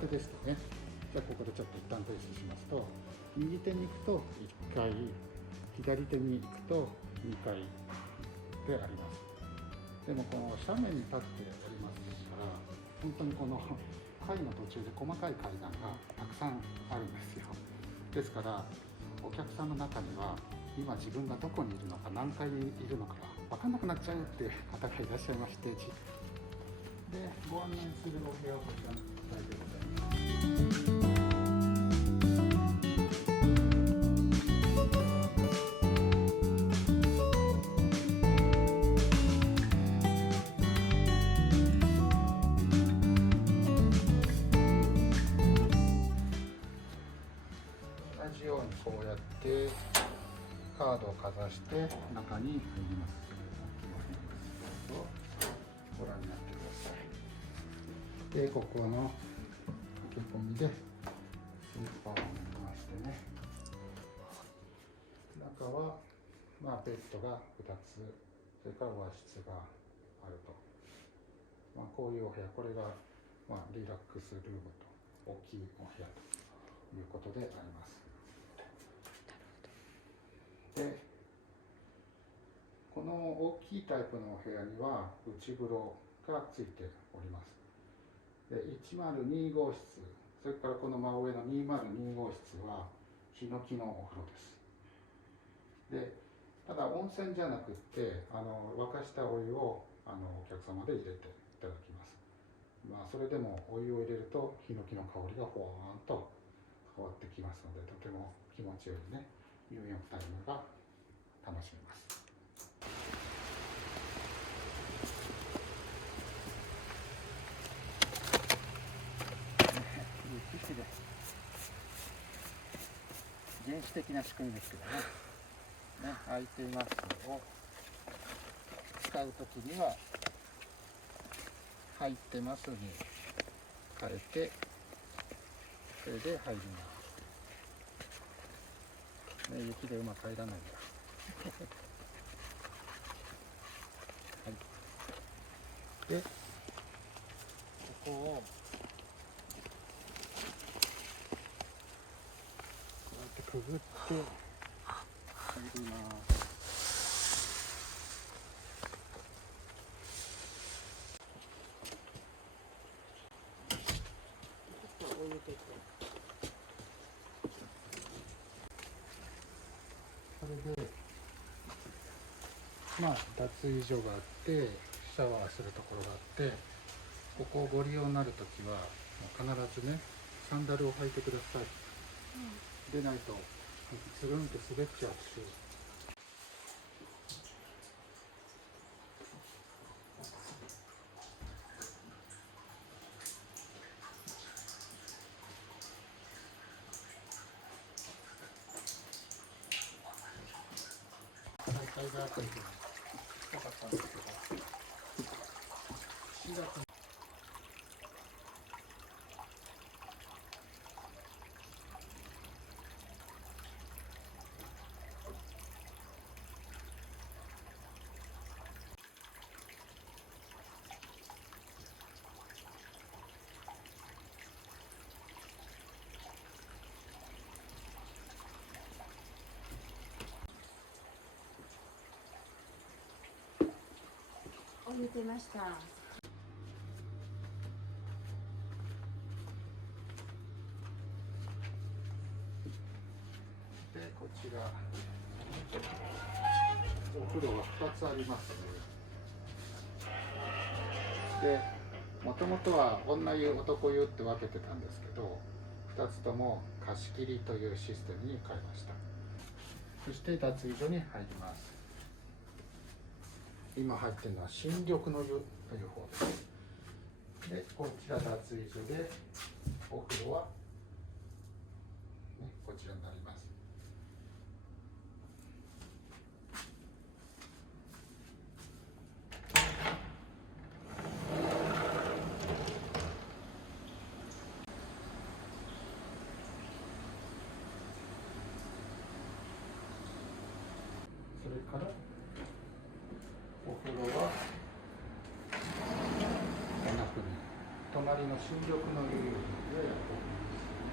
手ですとね、じゃあここでちょっと一旦停止しますと、右手に行くと1回、左手に行くと2回であります。でもこの斜面に立ってやりますから、本当にこの階の途中で細かい階段がたくさんあるんですよ。ですからお客さんの中には今自分がどこにいるのか何階にいるのかが分かんなくなっちゃうっていう方がいらっしゃいまして、でご案内するお部屋をこちらの2階でございます。同じようにこうやってカードをかざして中に入ります。どうぞご覧になってください。で、ここの駆け込みでスーパーを見ましてね、中はベッドが2つ、それから和室があると、こういうお部屋、これがリラックスルームと大きいお部屋ということであります。で、この大きいタイプのお部屋には内風呂がついております。で、102号室、それからこの真上の202号室はヒノキのお風呂です。で、ただ温泉じゃなくって沸かしたお湯をお客様で入れていただきます。それでもお湯を入れるとヒノキの香りがほわーんと変わってきますので、とても気持ちよいね入浴タイムが楽しめます。機種で原始的な仕組みですけどね、空いていますのを使うときには入ってますに変えて、それで入ります。雪でうまく入らないんだ。はい。で、ここをこうやってくぐって入ります。ちょっとお湯とそれで脱衣所があってシャワーするところがあって、ここをご利用になるときは必ずねサンダルを履いてください。でないとつるんと滑っちゃうし。大会があったりとかなかったんですけど、4月に見てました。で、こちらお風呂が2つあります。で、もともとは女湯男湯って分けてたんですけど、2つとも貸し切りというシステムに変えました。そして脱衣所に入ります。今入ってるのは新緑の湯という方です。で、こちら脱衣所で、お風呂は、こちらになります。それからお風呂はこんなふうに隣の新緑の湯やや高温ですよね。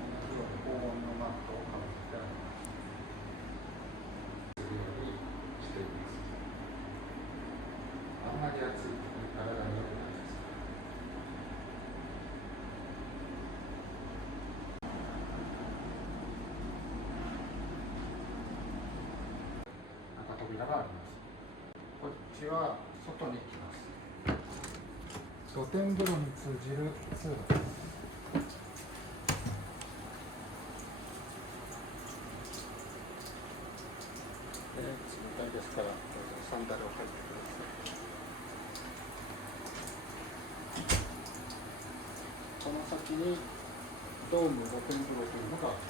同じように高温のマットをかぶせてあります。するようにしています。あんまり暑いと体に良くないですから。中扉があります。こっちは外に行きます。露天風呂に通じる通路です。冷たいですから、サンダルを履いてください。この先にドーム露天風呂というのがございます。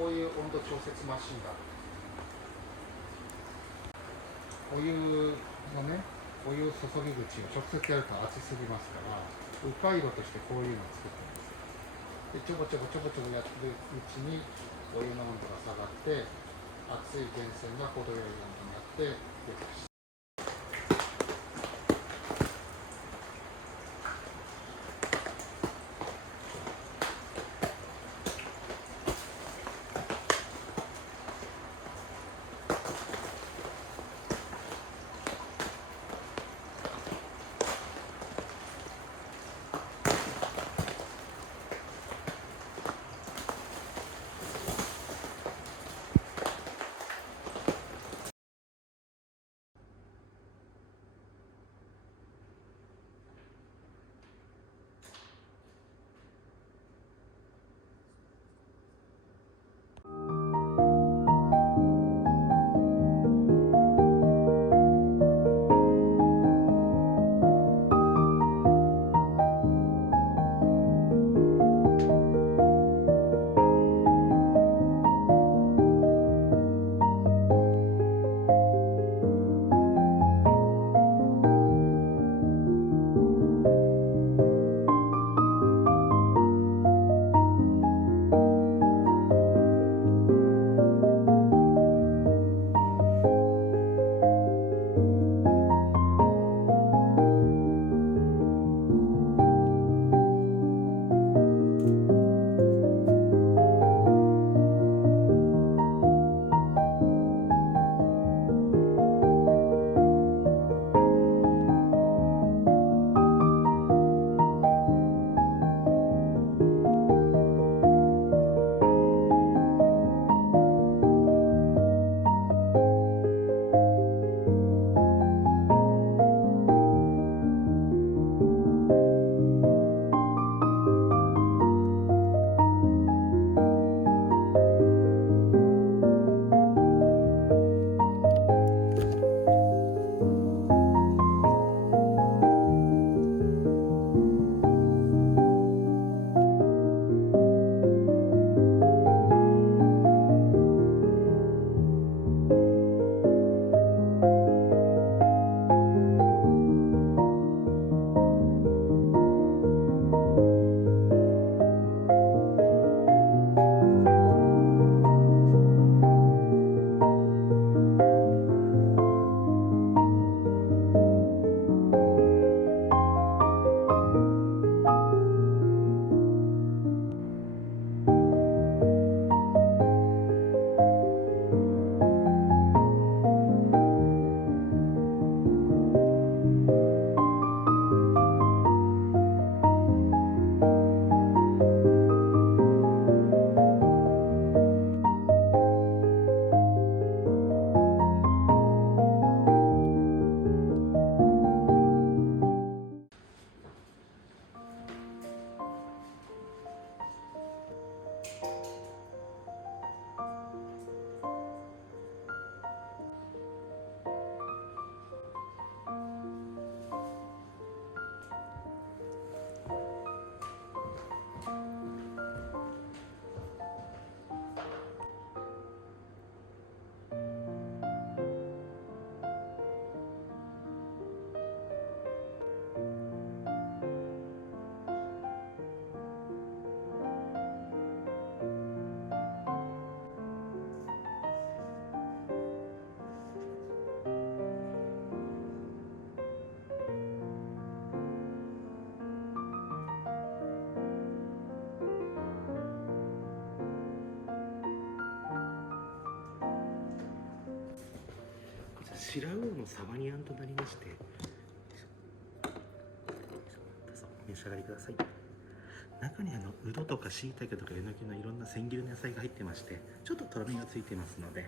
こういう温度調節マシンがあるんです。お湯のね、お湯注ぎ口を直接やると熱すぎますから、迂回路としてこういうのを作ってるんです。で、ちょぼちょぼやってるうちにお湯の温度が下がって、熱い源泉が程よい温度になって出てきます。白魚のサバニアンとなりまして、どうぞお召し上がりください。中にうどとかしいたけとかえのきのいろんな千切りの野菜が入ってまして、ちょっととろみがついてますので、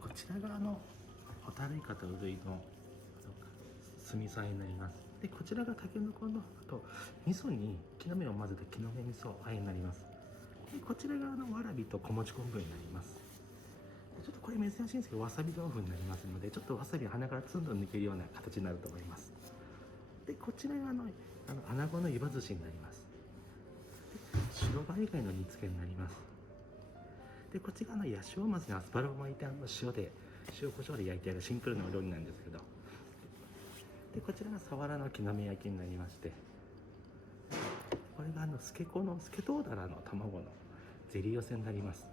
こちらがホタルイカとウグイの酢味噌あえになります。でこちらがたけのこの味噌に木の芽を混ぜた木の芽味噌あえになります。でこちらがわらびと小餅昆布になります。でちょっとこれ珍しいんですけど、わさび豆腐になりますので、ちょっとわさびが鼻からツンと抜けるような形になると思います。でこちらが穴子の湯葉寿司になります。白バイ貝の煮付けになります。でこっちがヤシオマスにアスパラを巻いて塩コショウで焼いてあるシンプルなお料理なんですけど、でこちらがサワラの木の芽焼きになりまして、これがスケトウダラの卵のゼリー寄せになります。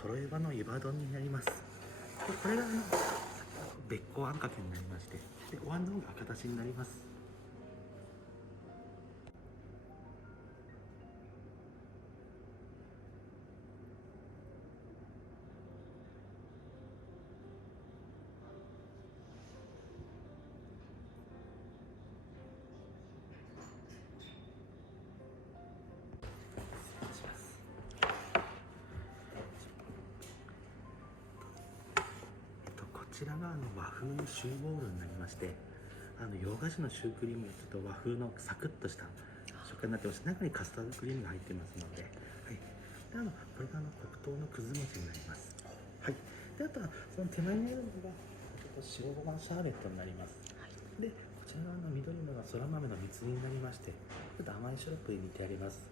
とろ湯葉の湯葉丼になります。でこれがべっこうあんかけになりまして、でお椀の方が赤だしになります。こちらが和風のシューボールになりまして、洋菓子のシュークリームがちょっと和風のサクッとした食感になってまして、中にカスタードクリームが入ってますので、はい、でこれが黒糖のくず餅になります。はい、であとはその手前にあるのがちょっと白ごまシャーベットになります。はい、でこちらの緑のがそら豆の蜜煮になりまして、ちょっと甘いシロップで煮てあります。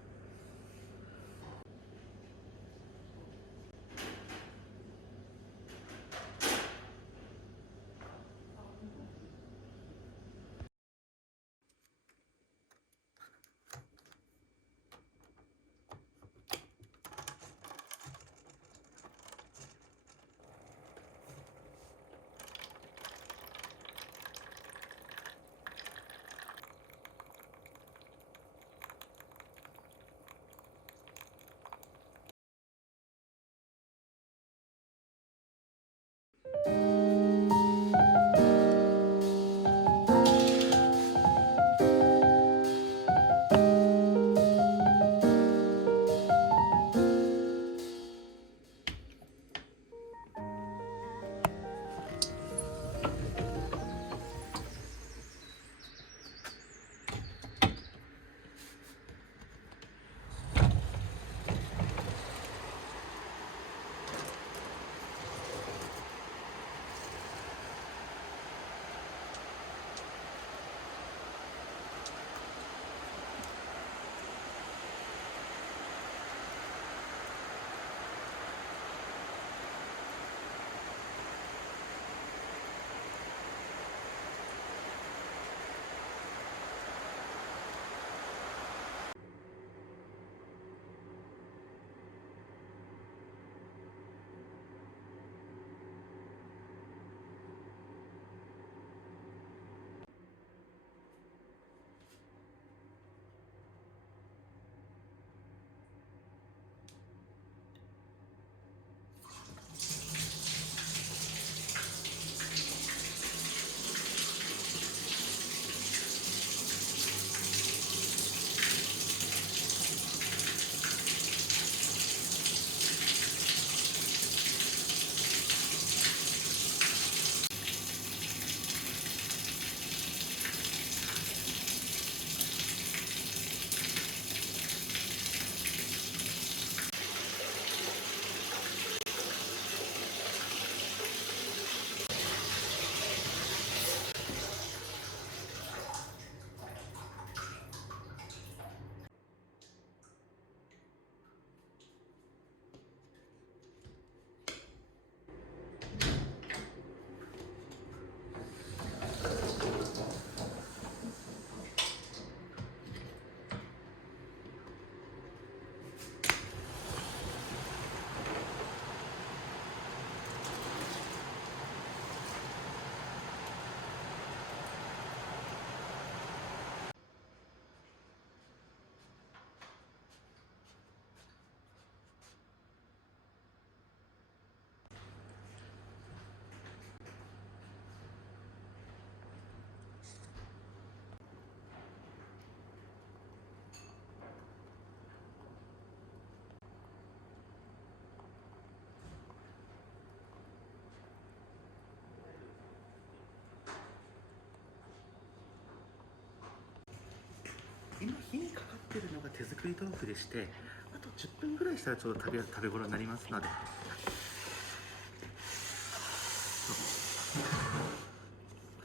今火にかかってるのが手作り豆腐でして、あと10分ぐらいしたらちょうど食べ頃になりますので、こ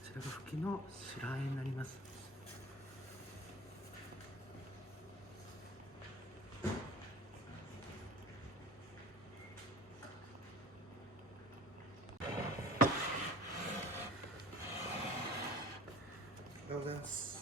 ちらがふきの白あえになります。おはようございます。